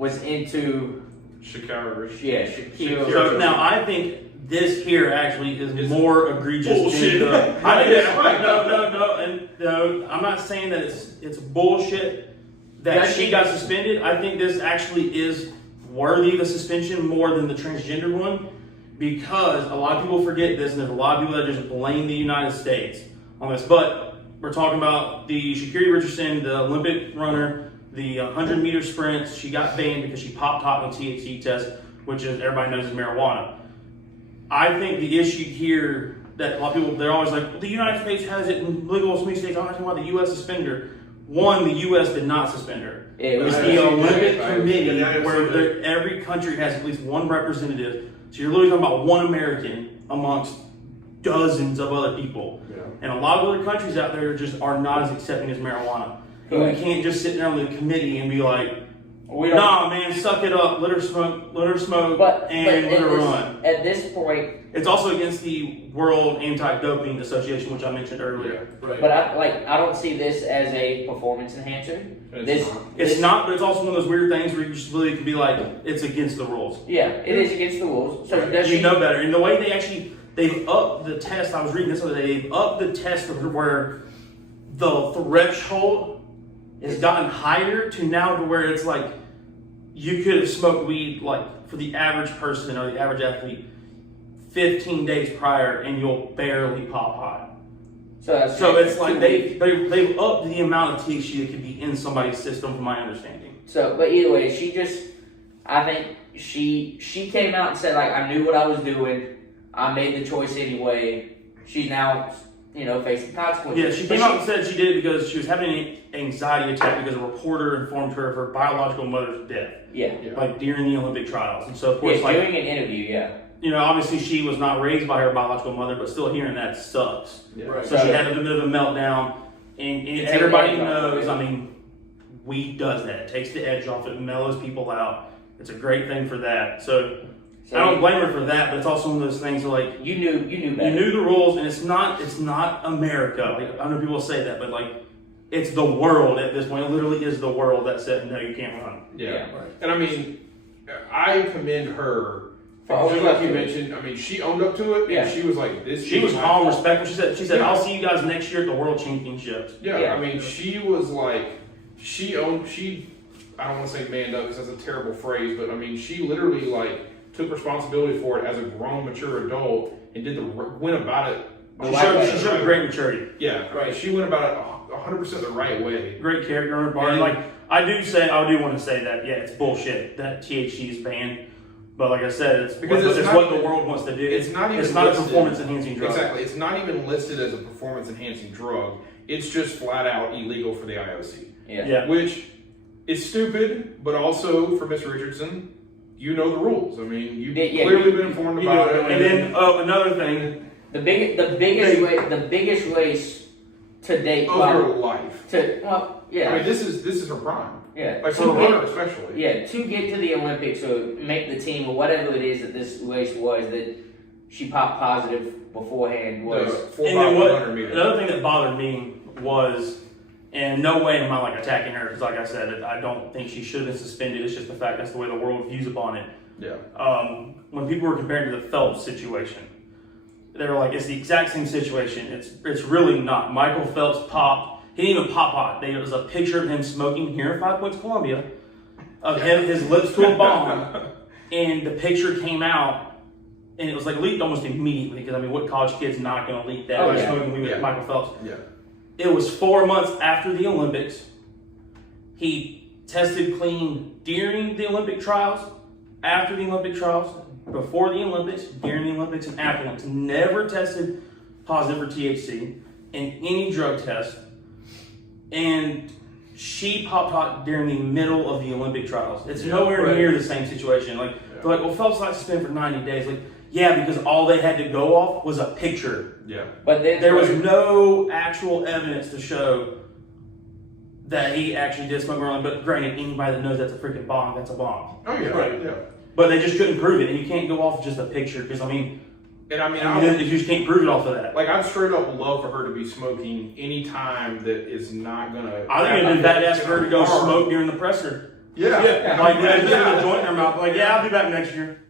was into Sha'Carri Richardson. Yeah, Sha'Carri. So now I think this here actually is more egregious bullshit. than no, I'm not saying that it's bullshit that she got suspended. I think this actually is worthy of the suspension more than the transgender one, because a lot of people forget this, and there's a lot of people that just blame the United States on this. But we're talking about the Sha'Carri Richardson, the Olympic runner, the 100-meter sprints. She got banned because she popped hot on THC test, which is everybody knows is marijuana. I think the issue here that a lot of people, they're always like, well, the United States has it in legal so many states. I'm talking about the U.S. suspender. One, the U.S. did not suspend her. It's the Olympic Committee where every country has at least one representative. So you're literally talking about one American amongst dozens of other people. Yeah. And a lot of other countries out there just are not as accepting as marijuana. And we can't just sit there on the committee and be like, nah, man, suck it up, let her smoke, and let her run. At this point, it's also against the World Anti-Doping Association, which I mentioned earlier. Right. But I don't see this as a performance enhancer. It's not, but it's also one of those weird things where you just really can be like, it's against the rules. Yeah, it is against the rules. So you know better. And the way they've upped the test. I was reading this other day. They've upped the test where the threshold has gotten higher to now to where it's like you could have smoked weed like for the average person or the average athlete 15 days prior and you'll barely pop hot. So it's like they've upped the amount of THC that could be in somebody's system, from my understanding. So, but either way, I think she came out and said, like, I knew what I was doing. I made the choice anyway. She's now, facing consequences. Yeah, she came out and said she did it because she was having an anxiety attack because a reporter informed her of her biological mother's death. Yeah. Like during the Olympic trials. And so, of course, doing an interview, yeah. Obviously she was not raised by her biological mother, but still hearing that sucks. Yeah. Right. So she had a bit of a meltdown. And everybody knows, weed does that. It takes the edge off. It mellows people out. It's a great thing for that. So I don't blame her for that, but it's also one of those things where, like, you knew better. You knew the rules, and it's not America. Like, I know people say that, but like, it's the world at this point. It literally is the world that said no, you can't run. Yeah. Right. And I commend her. Just like you mentioned, she owned up to it. Yeah. And she was like, "This." She was calm, respectful. She said, "I'll see you guys next year at the World Championships." Yeah. She was like, she owned. I don't want to say manned up because that's a terrible phrase, but she literally took responsibility for it as a grown, mature adult and went about it. She showed great maturity. Yeah, right. She went about it 100% the right way. Great character on her part. I do want to say that it's bullshit that THC is banned. But like I said, it's what the world wants to do. It's not a performance-enhancing drug. Exactly. It's not even listed as a performance-enhancing drug. It's just flat out illegal for the IOC. Yeah. Which is stupid, but also for Ms. Richardson, you know the rules. You've clearly been informed about it. And then another thing, the biggest race to date of your life. This is her prime. Yeah. For a runner especially. Yeah, to get to the Olympics or make the team or whatever it is that this race was that she popped positive beforehand was. Another thing that bothered me was, and no way am I attacking her, because like I said, I don't think she should have been suspended. It's just the fact that's the way the world views upon it. Yeah. When people were comparing to the Phelps situation, they were like, it's the exact same situation. It's really not. Michael Phelps popped. He didn't even pop hot. There was a picture of him smoking here in 5 Points, Columbia, of his lips to a bomb, and the picture came out, and it was leaked almost immediately, because what college kid's not going to leak that? Smoking weed with Michael Phelps. Yeah. It was 4 months after the Olympics. He tested clean during the Olympic trials, after the Olympic trials, before the Olympics, during the Olympics, and after the Olympics. Never tested positive for THC in any drug test. And she popped hot during the middle of the Olympic trials. It's nowhere near the same situation. They're like, well, Phelps got suspended for 90 days. Because all they had to go off was a picture. Yeah. But there was no actual evidence to show that he actually did smoke marijuana. But granted, anybody that knows that's a freaking bomb, that's a bomb. Oh, yeah. Right. Yeah. But they just couldn't prove it. And you can't go off just a picture, because, you just can't prove it off of that. I'd straight up love for her to be smoking any time that is not gonna. I think it'd been badass for her to go smoke during the presser. Yeah. Like, they put a joint in their mouth, like, yeah, I'll be back next year.